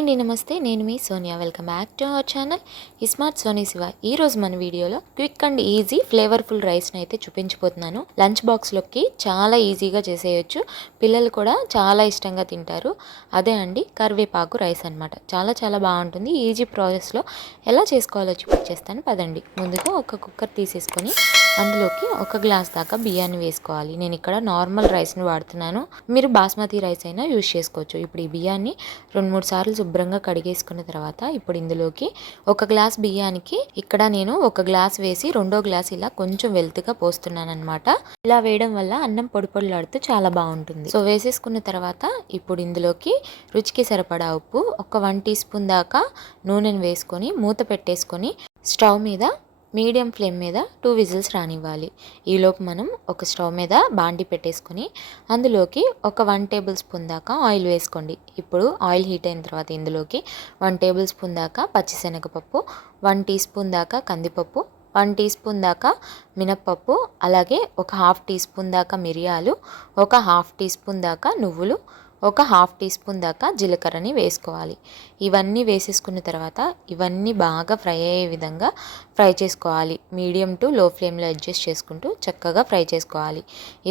అండి నమస్తే, నేను మీ Sonia. Welcome back to our channel smart Soni Shiva. ఈరోజు మన వీడియోలో క్విక్ అండ్ ఈజీ ఫ్లేవర్ఫుల్ రైస్ని అయితే చూపించబోతున్నాను. లంచ్ బాక్స్లోకి చాలా ఈజీగా చేసేయచ్చు, పిల్లలు కూడా చాలా ఇష్టంగా తింటారు. అదే అండి కరివేపాకు రైస్ అనమాట. చాలా చాలా బాగుంటుంది. ఈజీ ప్రాసెస్లో ఎలా చేసుకోవాలో చూపించేస్తాను పదండి. ముందుగా ఒక కుక్కర్ తీసేసుకొని అందులోకి ఒక గ్లాస్ దాకా బియ్యాన్ని వేసుకోవాలి. నేను ఇక్కడ నార్మల్ రైస్ని వాడుతున్నాను, మీరు బాస్మతి రైస్ అయినా యూజ్ చేసుకోవచ్చు. ఇప్పుడు ఈ బియ్యాన్ని 2-3 సార్లు శుభ్రంగా కడిగేసుకున్న తర్వాత ఇప్పుడు ఇందులోకి ఒక గ్లాస్ బియ్యానికి ఇక్కడ నేను ఒక గ్లాస్ వేసి రెండో గ్లాస్ ఇలా కొంచెం వెల్త్గా పోస్తున్నాను అనమాట. ఇలా వేయడం వల్ల అన్నం పొడి పొడిలాడుతూ చాలా బాగుంటుంది. సో వేసేసుకున్న తర్వాత ఇప్పుడు ఇందులోకి రుచికి సరిపడా ఉప్పు, ఒక 1 టీ స్పూన్ దాకా నూనెను వేసుకొని మూత పెట్టేసుకొని స్టవ్ మీద మీడియం ఫ్లేమ్ మీద 2 విజిల్స్ రానివ్వాలి. ఈలోపు మనం ఒక స్టవ్ మీద బాండి పెట్టేసుకొని అందులోకి ఒక 1 టేబుల్ స్పూన్ దాకా ఆయిల్ వేసుకోండి. ఇప్పుడు ఆయిల్ హీట్ అయిన తర్వాత ఇందులోకి 1 టేబుల్ స్పూన్ దాకా పచ్చిశనగపప్పు, 1 టీ స్పూన్ దాకా కందిపప్పు, 1 టీ స్పూన్ దాకా మినప్పప్పు, అలాగే ఒక 1/2 టీ స్పూన్ దాకా మిరియాలు, ఒక 1/2 టీ స్పూన్ దాకా నువ్వులు, ఒక 1/2 టీ స్పూన్ దాకా జీలకర్రని వేసుకోవాలి. ఇవన్నీ వేసేసుకున్న తర్వాత ఇవన్నీ బాగా ఫ్రై అయ్యే విధంగా ఫ్రై చేసుకోవాలి. మీడియం టు లో ఫ్లేమ్లో అడ్జస్ట్ చేసుకుంటూ చక్కగా ఫ్రై చేసుకోవాలి.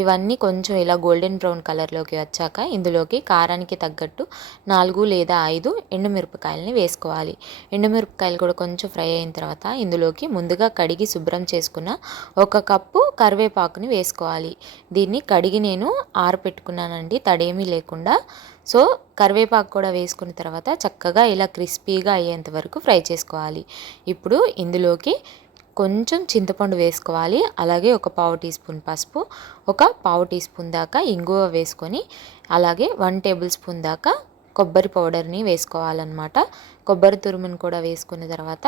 ఇవన్నీ కొంచెం ఇలా గోల్డెన్ బ్రౌన్ కలర్లోకి వచ్చాక ఇందులోకి కారానికి తగ్గట్టు 4 లేదా 5 ఎండుమిరపకాయలని వేసుకోవాలి. ఎండుమిరపకాయలు కూడా కొంచెం ఫ్రై అయిన తర్వాత ఇందులోకి ముందుగా కడిగి శుభ్రం చేసుకున్న 1 కప్పు కరివేపాకుని వేసుకోవాలి. దీన్ని కడిగి నేను ఆరపెట్టుకున్నానండి, తడేమీ లేకుండా. సో కరివేపాకు కూడా వేసుకున్న తర్వాత చక్కగా ఇలా క్రిస్పీగా అయ్యేంత వరకు ఫ్రై చేసుకోవాలి. ఇప్పుడు ఇందులోకి కొంచెం చింతపండు వేసుకోవాలి, అలాగే ఒక 1/4 టీ స్పూన్ పసుపు, ఒక 1/4 టీ స్పూన్ దాకా ఇంగువ వేసుకొని అలాగే 1 టేబుల్ స్పూన్ దాకా కొబ్బరి పౌడర్ని వేసుకోవాలన్నమాట. కొబ్బరి తురుమును కూడా వేసుకున్న తర్వాత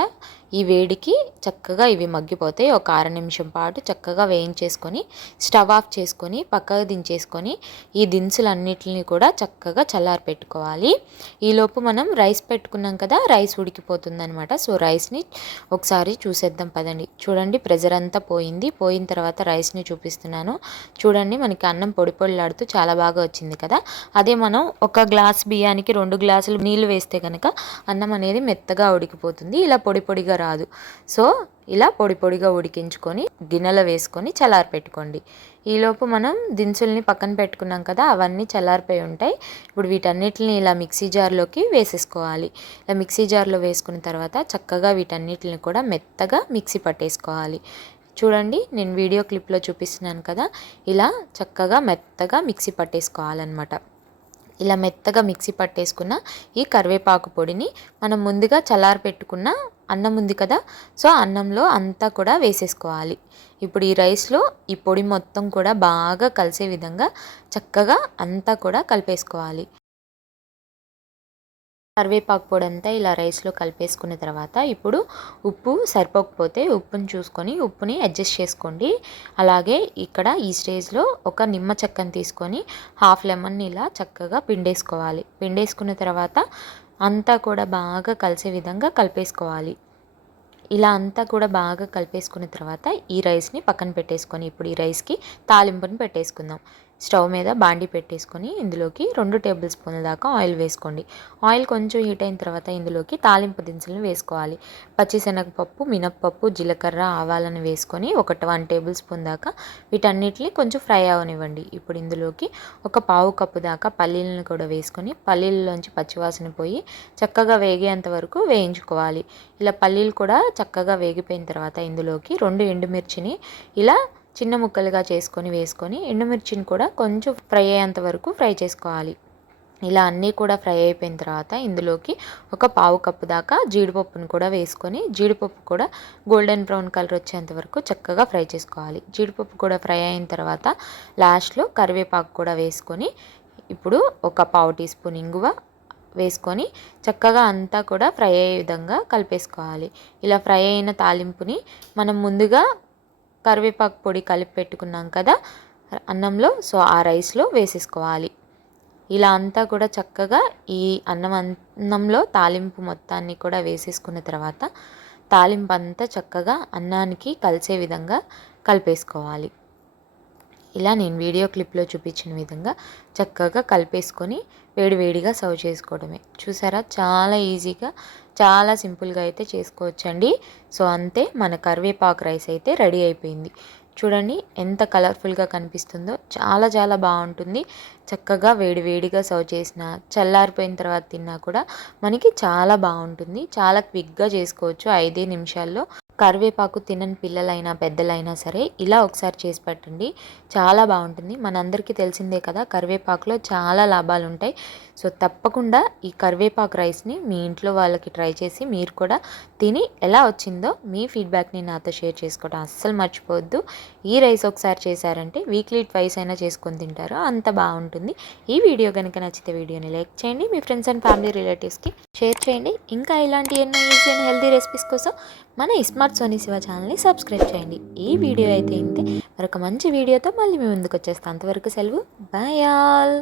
ఈ వేడికి చక్కగా ఇవి మగ్గిపోతాయి. ఒక 1/2 నిమిషం పాటు చక్కగా వేయించేసుకొని స్టవ్ ఆఫ్ చేసుకొని పక్కకు దించేసుకొని ఈ దినుసులన్నిటిని కూడా చక్కగా చల్లారి పెట్టుకోవాలి. ఈలోపు మనం రైస్ పెట్టుకున్నాం కదా, రైస్ ఉడికిపోతుంది అనమాట. సో రైస్ని ఒకసారి చూసేద్దాం పదండి. చూడండి, ప్రెజర్ అంతా పోయింది. పోయిన తర్వాత రైస్ని చూపిస్తున్నాను. చూడండి, మనకి అన్నం పొడి పొడిలాడుతూ చాలా బాగా వచ్చింది కదా. అదే మనం ఒక గ్లాస్ బియ్యానికి 2 గ్లాసులు నీళ్ళు వేస్తే కనుక అన్నం అనేది మెత్తగా ఉడికిపోతుంది, ఇలా పొడి పొడిగా రాదు. సో ఇలా పొడి పొడిగా ఉడికించుకొని గిన్నెలో వేసుకొని చల్లారి పెట్టుకోండి. ఈలోపు మనం దినుసుల్ని పక్కన పెట్టుకున్నాం కదా, అవన్నీ చల్లారిపోయి ఉంటాయి. ఇప్పుడు వీటన్నిటిని ఇలా మిక్సీ జార్లోకి వేసేసుకోవాలి. ఇలా మిక్సీ జార్లో వేసుకున్న తర్వాత చక్కగా వీటన్నిటిని కూడా మెత్తగా మిక్సీ పట్టేసుకోవాలి. చూడండి, నేను వీడియో క్లిప్లో చూపిస్తున్నాను కదా, ఇలా చక్కగా మెత్తగా మిక్సీ పట్టేసుకోవాలన్నమాట. ఇలా మెత్తగా మిక్సీ పట్టేసుకున్న ఈ కరివేపాకు పొడిని మనం ముందుగా చల్లారి పెట్టుకున్న అన్నం ఉంది కదా, సో అన్నంలో అంతా కూడా వేసేసుకోవాలి. ఇప్పుడు ఈ రైస్లో ఈ పొడి మొత్తం కూడా బాగా కలిసే విధంగా చక్కగా అంతా కూడా కలిపేసుకోవాలి. కరివేపాకు పొడి అంతా ఇలా రైస్లో కలిపేసుకున్న తర్వాత ఇప్పుడు ఉప్పు సరిపోకపోతే ఉప్పుని చూసుకొని ఉప్పుని అడ్జస్ట్ చేసుకోండి. అలాగే ఇక్కడ ఈ స్టేజ్లో ఒక నిమ్మ చెక్కని తీసుకొని 1/2 లెమన్ని ఇలా చక్కగా పిండేసుకోవాలి. పిండేసుకున్న తర్వాత అంతా కూడా బాగా కలిసే విధంగా కలిపేసుకోవాలి. ఇలా అంతా కూడా బాగా కలిపేసుకున్న తర్వాత ఈ రైస్ని పక్కన పెట్టేసుకొని ఇప్పుడు ఈ రైస్కి తాలింపుని పెట్టేసుకుందాం. స్టవ్ మీద బాండి పెట్టేసుకొని ఇందులోకి 2 టేబుల్ స్పూన్ల దాకా ఆయిల్ వేసుకోండి. ఆయిల్ కొంచెం హీట్ అయిన తర్వాత ఇందులోకి తాలింపు దినుసులను వేసుకోవాలి. పచ్చిశనగపప్పు, మినప్పప్పు, జీలకర్ర, ఆవాలను వేసుకొని 1 టేబుల్ స్పూన్ దాకా వీటన్నిటిని కొంచెం ఫ్రై అవనివ్వండి. ఇప్పుడు ఇందులోకి ఒక 1/4 కప్పు దాకా పల్లీలను కూడా వేసుకొని పల్లీలలోంచి పచ్చివాసన పోయి చక్కగా వేగేంత వరకు వేయించుకోవాలి. ఇలా పల్లీలు కూడా చక్కగా వేగిపోయిన తర్వాత ఇందులోకి 2 ఎండుమిర్చిని ఇలా చిన్న ముక్కలుగా చేసుకొని వేసుకొని ఎండుమిర్చిని కూడా కొంచెం ఫ్రై అయ్యేంత వరకు ఫ్రై చేసుకోవాలి. ఇలా అన్నీ కూడా ఫ్రై అయిపోయిన తర్వాత ఇందులోకి ఒక 1/4 కప్పు దాకా జీడిపప్పును కూడా వేసుకొని జీడిపప్పు కూడా గోల్డెన్ బ్రౌన్ కలర్ వచ్చేంత వరకు చక్కగా ఫ్రై చేసుకోవాలి. జీడిపప్పు కూడా ఫ్రై అయిన తర్వాత లాస్ట్లో కరివేపాకు కూడా వేసుకొని ఇప్పుడు ఒక 1/4 టీ స్పూన్ ఇంగువ వేసుకొని చక్కగా అంతా కూడా ఫ్రై అయ్యే విధంగా కలిపేసుకోవాలి. ఇలా ఫ్రై అయిన తాలింపుని మనం ముందుగా కరివేపాకు పొడి కలిపి పెట్టుకున్నాం కదా అన్నంలో, సో ఆ రైస్లో వేసేసుకోవాలి. ఇలా అంతా కూడా చక్కగా ఈ అన్నంలో తాలింపు మొత్తాన్ని కూడా వేసేసుకున్న తర్వాత తాలింపు అంతా చక్కగా అన్నానికి కలిసే విధంగా కలిపేసుకోవాలి. ఇలా నేను వీడియో క్లిప్లో చూపించిన విధంగా చక్కగా కలిపేసుకొని వేడివేడిగా సర్వ్ చేసుకోవడమే. చూసారా, చాలా ఈజీగా చాలా సింపుల్గా అయితే చేసుకోవచ్చండి. సో అంతే, మన కరివేపాకు రైస్ అయితే రెడీ అయిపోయింది. చూడండి ఎంత కలర్ఫుల్గా కనిపిస్తుందో, చాలా చాలా బాగుంటుంది. చక్కగా వేడివేడిగా సర్వ్ చేసిన, చల్లారిపోయిన తర్వాత తిన్నా కూడా మనకి చాలా బాగుంటుంది. చాలా క్విక్గా చేసుకోవచ్చు 5 నిమిషాల్లో. కరివేపాకు తినని పిల్లలైనా పెద్దలైనా సరే ఇలా ఒకసారి చేసి పెట్టండి, చాలా బాగుంటుంది. మనందరికీ తెలిసిందే కదా, కరివేపాకులో చాలా లాభాలు ఉంటాయి. సో తప్పకుండా ఈ కరివేపాకు రైస్ని మీ ఇంట్లో వాళ్ళకి ట్రై చేసి మీరు కూడా తిని ఎలా వచ్చిందో మీ ఫీడ్బ్యాక్ని నాతో షేర్ చేసుకోవడం అస్సలు మర్చిపోవద్దు. ఈ రైస్ ఒకసారి చేశారంటే వీక్లీ ట్వైస్ అయినా చేసుకొని తింటారు, అంత బాగుంటుంది. ఈ వీడియో కనుక నచ్చితే వీడియోని లైక్ చేయండి, మీ ఫ్రెండ్స్ అండ్ ఫ్యామిలీ రిలేటివ్స్కి షేర్ చేయండి. ఇంకా ఇలాంటి ఎన్నో ఈజీ అండ్ హెల్తీ రెసిపీస్ కోసం మన స్మార్ట్ సోనీ శివ ఛానల్ని సబ్స్క్రైబ్ చేయండి. ఈ వీడియో అయితే ఇంతే, మరొక మంచి వీడియోతో మళ్ళీ మీ ముందుకు వచ్చేస్తాను. అంతవరకు సెలవు, బాయ్ ఆల్.